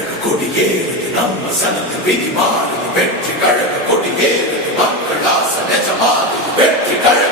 கழக கொடியேறது நம்ம சனத்து விதி மாறுது வெற்றி கழக கொடியேறது மக்கள் ஆசை நிஜமாது வெற்றி கழக